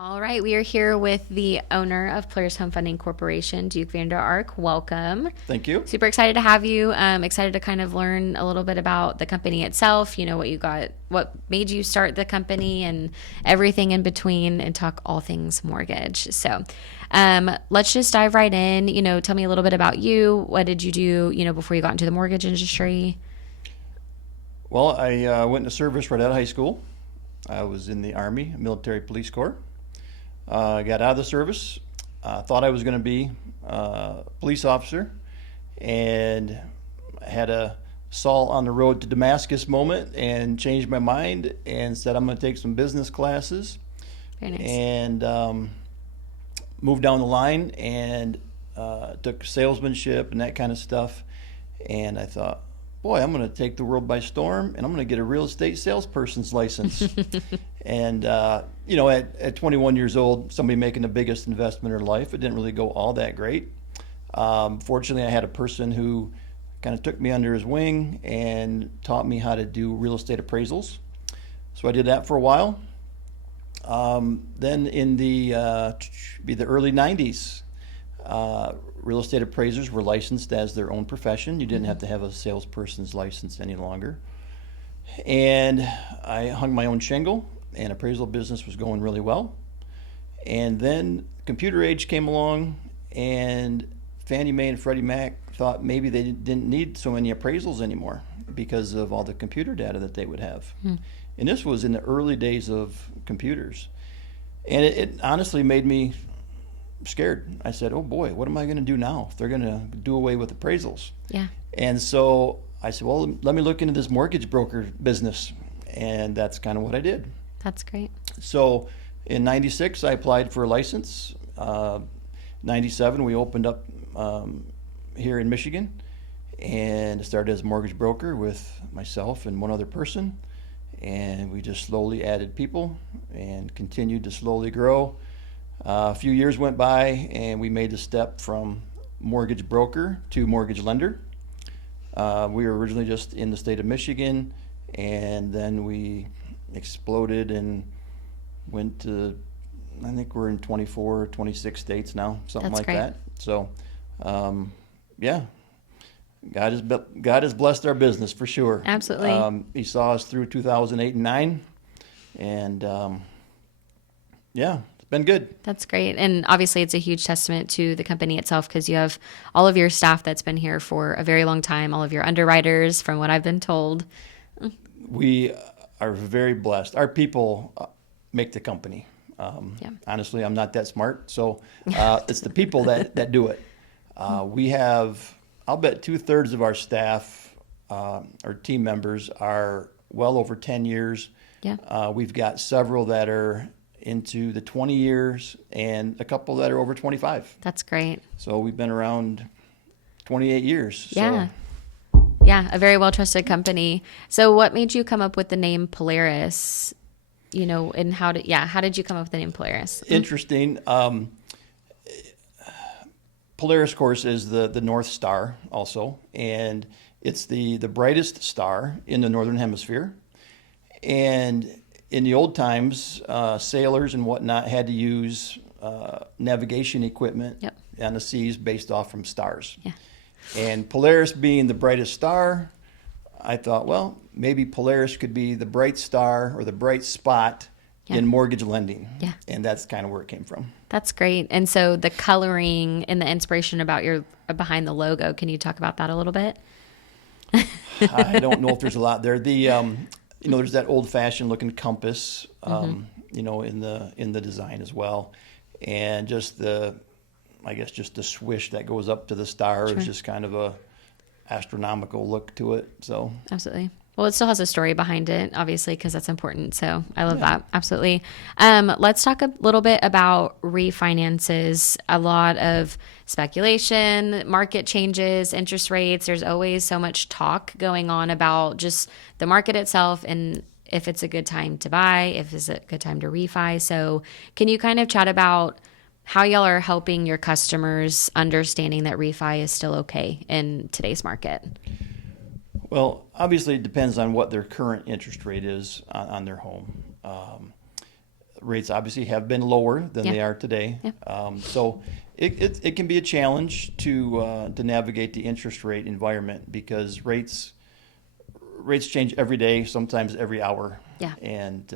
All right, we are here with the owner of Polaris Home Funding Corporation, Duke Vander. Welcome. Thank you. Super excited to have you. Excited to kind of learn a little bit about the company itself. What you got, what made you start the company, and everything in between, and talk all things mortgage. So, let's just dive right in. Tell me a little bit about you. What did you do? Before you got into the mortgage industry. Well, I went into service right out of high school. I was in the Army, Military Police Corps. I got out of the service. Thought I was going to be a police officer, and had a Saul on the road to Damascus moment and changed my mind and said I'm going to take some business classes. Very nice. And moved down the line and took salesmanship and that kind of stuff. And I thought, boy, I'm going to take the world by storm, and I'm going to get a real estate salesperson's license. And, at 21 years old, somebody making the biggest investment in their life, it didn't really go all that great. Fortunately, I had a person who kind of took me under his wing and taught me how to do real estate appraisals. So I did that for a while. Then in the early 90s, real estate appraisers were licensed as their own profession. You didn't have to have a salesperson's license any longer. And I hung my own shingle, and appraisal business was going really well. And then computer age came along, and Fannie Mae and Freddie Mac thought maybe they didn't need so many appraisals anymore because of all the computer data that they would have. And this was in the early days of computers. And it honestly made me scared. I said, oh boy, what am I going to do now if they're going to do away with appraisals? Yeah. And so I said, well, let me look into this mortgage broker business. And that's kind of what I did. That's great. So in 96, I applied for a license. 97, we opened up here in Michigan and started as a mortgage broker with myself and one other person. And we just slowly added people and continued to slowly grow. A few years went by, and we made the step from mortgage broker to mortgage lender. We were originally just in the state of Michigan, and then we exploded and went to, I think we're in 24, 26 states now, something That's like great. that. So, yeah, God has blessed our business for sure. Absolutely. He saw us through 2008 and 9, and yeah, it's been good. That's great. And obviously, it's a huge testament to the company itself because you have all of your staff that's been here for a very long time, all of your underwriters, from what I've been told. We are very blessed. Our people make the company. Yeah. Honestly, I'm not that smart, so it's the people that do it. We have, I'll bet 2/3 of our staff, our team members, are well over 10 years. Yeah. We've got several that are into the 20 years and a couple that are over 25. That's great. So we've been around 28 years. Yeah. So Yeah. A very well trusted company. So, what made you come up with the name Polaris? And how did you come up with the name Polaris? interesting. Polaris, of course, is the North Star also, and it's the brightest star in the Northern Hemisphere. And in the old times, sailors and whatnot had to use navigation equipment Yep. on the seas based off from stars. Yeah. And Polaris being the brightest star, I thought, well, maybe Polaris could be the bright star or the bright spot Yeah. in mortgage lending. Yeah. And that's kind of where it came from. That's great. And so, the coloring and the inspiration about your behind the logo, can you talk about that a little bit? I don't know if there's a lot there. There's that old-fashioned looking compass, in the design as well, and just the swish that goes up to the star Sure. is just kind of a astronomical look to it. So Absolutely. Well, it still has a story behind it, obviously, because that's important. So I love Yeah. that. Absolutely. Let's talk a little bit about refinances. A lot of speculation, market changes, interest rates. There's always so much talk going on about just the market itself and if it's a good time to buy, if it's a good time to refi. So can you kind of chat about how y'all are helping your customers understanding that refi is still okay in today's market? Well, obviously it depends on what their current interest rate is on their home. rates obviously have been lower than Yeah. they are today. Yeah. So it can be a challenge to navigate the interest rate environment because rates change every day, sometimes every hour. Yeah. And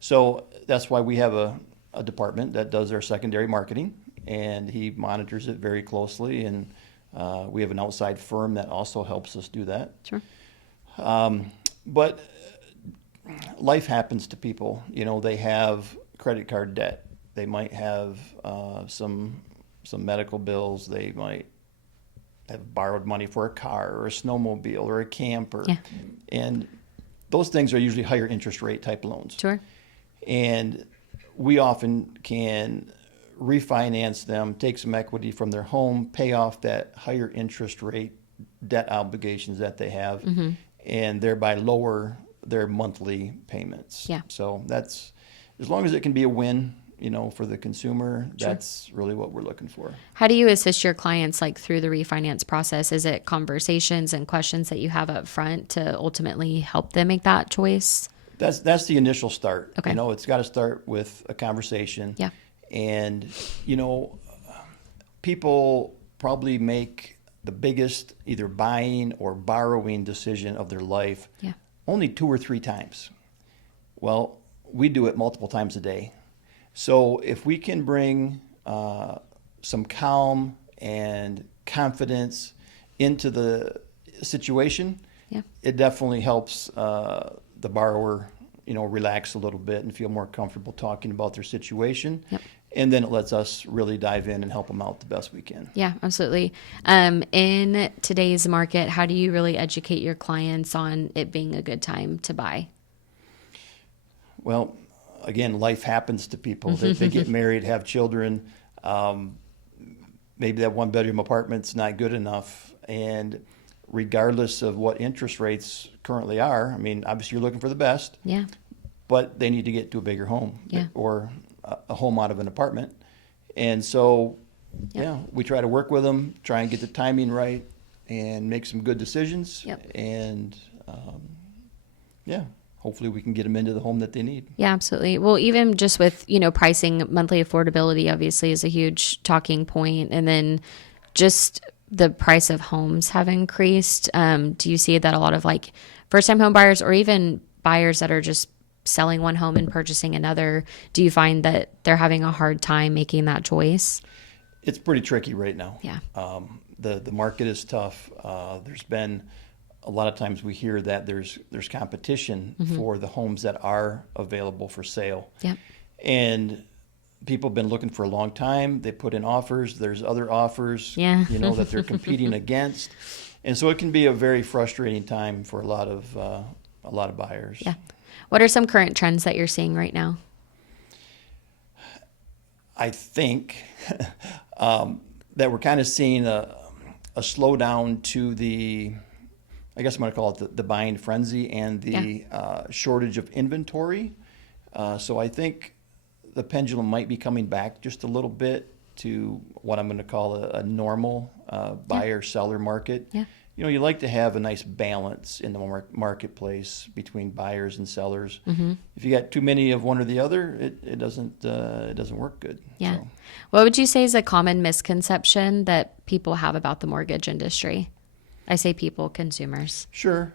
so that's why we have a department that does our secondary marketing, and he monitors it very closely. And we have an outside firm that also helps us do that. Sure. But life happens to people. You know, they have credit card debt. They might have some medical bills. They might have borrowed money for a car or a snowmobile or a camper. Yeah. And those things are usually higher interest rate type loans. Sure. And we often can refinance them, take some equity from their home, pay off that higher interest rate debt obligations that they have, and thereby lower their monthly payments. Yeah. So that's, as long as it can be a win, you know, for the consumer, Sure. that's really what we're looking for. How do you assist your clients like through the refinance process? Is it conversations and questions that you have up front to ultimately help them make that choice? That's the initial start. Okay. You know, it's got to start with a conversation. Yeah. And, you know, people probably make the biggest either buying or borrowing decision of their life Yeah. only 2 or 3 times. Well, we do it multiple times a day. So if we can bring some calm and confidence into the situation, Yeah. it definitely helps the borrower, you know, relax a little bit and feel more comfortable talking about their situation. Yep. And then it lets us really dive in and help them out the best we can. Yeah, absolutely. In today's market, how do you really educate your clients on it being a good time to buy? Well, again, life happens to people. They get married, have children. Maybe that one bedroom apartment's not good enough. And regardless of what interest rates currently are, I mean, obviously you're looking for the best, Yeah. but they need to get to a bigger home Yeah. or a home out of an apartment. And so, Yep. yeah, we try to work with them, try and get the timing right and make some good decisions. Yep. And, yeah, hopefully we can get them into the home that they need. Yeah, absolutely. Well, even just with, pricing, monthly affordability obviously is a huge talking point. And then just the price of homes have increased. Do you see that a lot of like first time home buyers or even buyers that are just selling one home and purchasing another, do you find that they're having a hard time making that choice? It's pretty tricky right now. Yeah. The market is tough. There's been a lot of times we hear that there's competition for the homes that are available for sale. Yeah. And people have been looking for a long time. They put in offers. There's other offers, Yeah. that they're competing against. And so it can be a very frustrating time for a lot of buyers. Yeah. What are some current trends that you're seeing right now? I think that we're kind of seeing a slowdown to I guess I'm going to call it the buying frenzy and the shortage of inventory. So I think the pendulum might be coming back just a little bit to what I'm going to call a normal buyer-seller market. Yeah. You like to have a nice balance in the marketplace between buyers and sellers. Mm-hmm. If you got too many of one or the other, it doesn't work good. Yeah. So. What would you say is a common misconception that people have about the mortgage industry? I say people, consumers. Sure.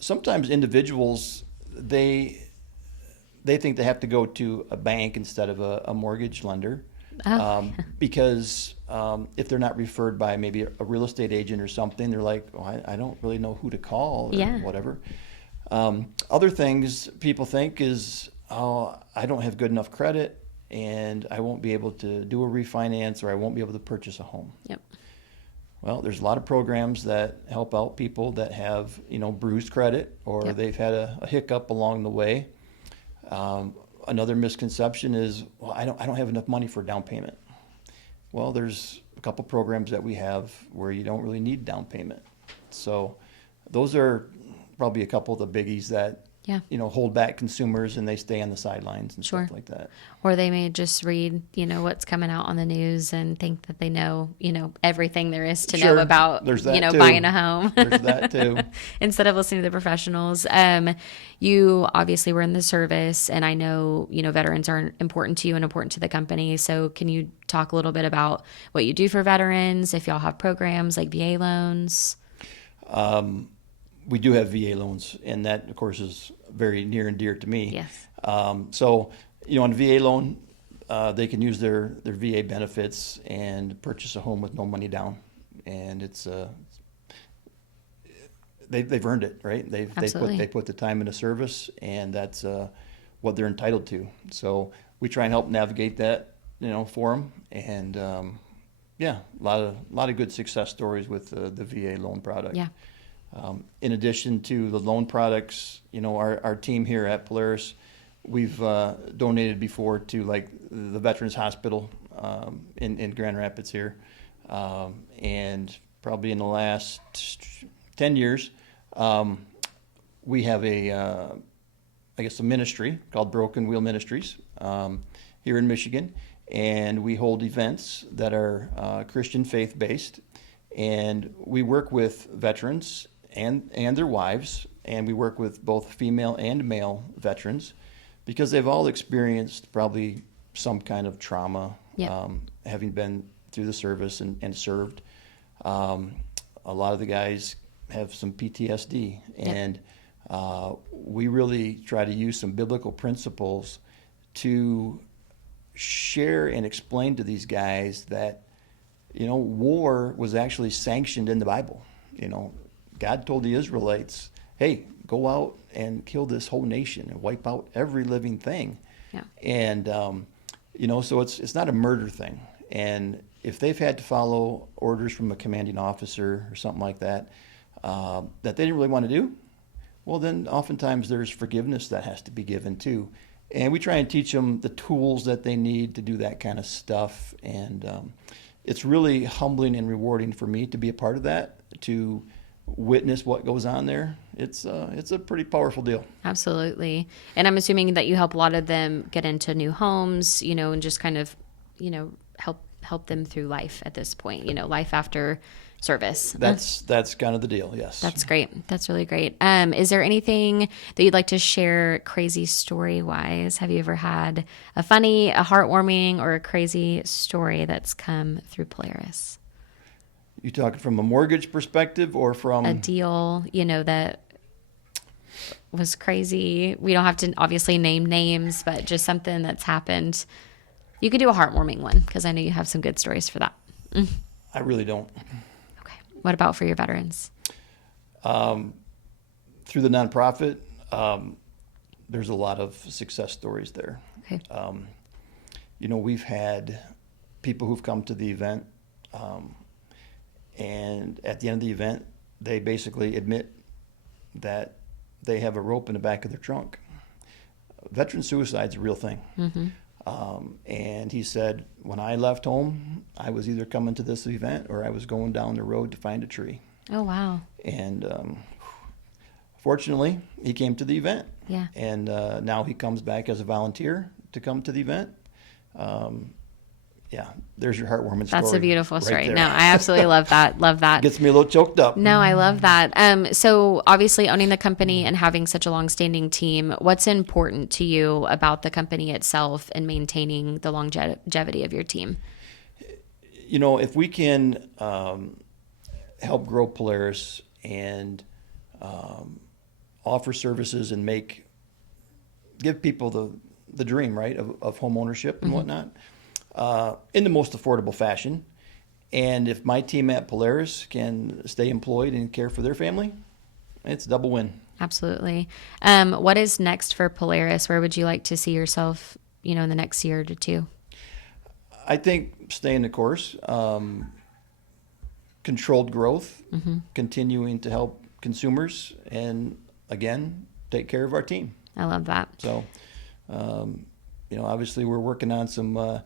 Sometimes individuals, they think they have to go to a bank instead of a mortgage lender. Oh. Because if they're not referred by maybe a real estate agent or something, they're like, I don't really know who to call or whatever. Other things people think is, I don't have good enough credit and I won't be able to do a refinance or I won't be able to purchase a home. Yep. Well, there's a lot of programs that help out people that have, bruised credit or Yep. they've had a hiccup along the way. Another misconception is, I don't have enough money for a down payment. Well, there's a couple programs that we have where you don't really need down payment. So those are probably a couple of the biggies that Yeah. hold back consumers and they stay on the sidelines and Sure. stuff like that. Or they may just read, what's coming out on the news and think that they know, everything there is to know Sure, about, there's that too. buying a home. There's that too. Instead of listening to the professionals. You obviously were in the service, and I know, veterans are important to you and important to the company. So can you talk a little bit about what you do for veterans, if y'all have programs like VA loans? We do have VA loans, and that, of course, is very near and dear to me. Yes. So, on a VA loan, they can use their VA benefits and purchase a home with no money down, and they've earned it, right? Absolutely. They put the time into service, and that's what they're entitled to. So we try and help navigate that, for them, and yeah, a lot of good success stories with the VA loan product. Yeah. In addition to the loan products, our team here at Polaris, we've donated before to like the Veterans Hospital in Grand Rapids here, and probably in the last 10 years, we have a ministry called Broken Wheel Ministries here in Michigan, and we hold events that are Christian faith based, and we work with veterans and their wives, and we work with both female and male veterans because they've all experienced probably some kind of trauma, Yeah. having been through the service and served. A lot of the guys have some PTSD, and we really try to use some biblical principles to share and explain to these guys that, war was actually sanctioned in the Bible. God told the Israelites, hey, go out and kill this whole nation and wipe out every living thing. Yeah. And, so it's not a murder thing. And if they've had to follow orders from a commanding officer or something like that, that they didn't really want to do, well, then oftentimes there's forgiveness that has to be given too. And we try and teach them the tools that they need to do that kind of stuff. And it's really humbling and rewarding for me to be a part of that, to witness what goes on there. It's a pretty powerful deal. Absolutely. And I'm assuming that you help a lot of them get into new homes, and just kind of, help them through life at this point, life after service. That's kind of the deal, yes. That's great. That's really great. Is there anything that you'd like to share crazy story-wise? Have you ever had a funny, a heartwarming, or a crazy story that's come through Polaris? You talking from a mortgage perspective or from a deal, that was crazy? We don't have to obviously name names, but just something that's happened. You could do a heartwarming one because I know you have some good stories for that. I really don't. Okay. What about for your veterans? Through the nonprofit, there's a lot of success stories there. Okay. We've had people who've come to the event, and at the end of the event, they basically admit that they have a rope in the back of their trunk. Veteran suicide's a real thing. Mm-hmm. And he said, when I left home, I was either coming to this event or I was going down the road to find a tree. Oh, wow. And fortunately, he came to the event. Yeah. And now he comes back as a volunteer to come to the event. Yeah, there's your heartwarming story. That's a beautiful right story. there. No, I absolutely love that. Love that. Gets me a little choked up. No, I love that. So obviously owning the company and having such a long-standing team, what's important to you about the company itself and maintaining the longevity of your team? If we can help grow Polaris and offer services and give people the dream, right, of home ownership and Mm-hmm. whatnot, in the most affordable fashion. And if my team at Polaris can stay employed and care for their family, it's a double win. Absolutely. What is next for Polaris? Where would you like to see yourself, in the next year or two? I think staying the course, controlled growth, Mm-hmm. continuing to help consumers, and again, take care of our team. I love that. So, obviously we're working on some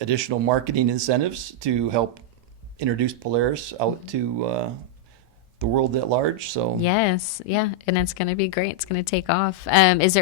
additional marketing incentives to help introduce Polaris out to the world at large. So Yes. Yeah. And it's going to be great. It's going to take off. Is there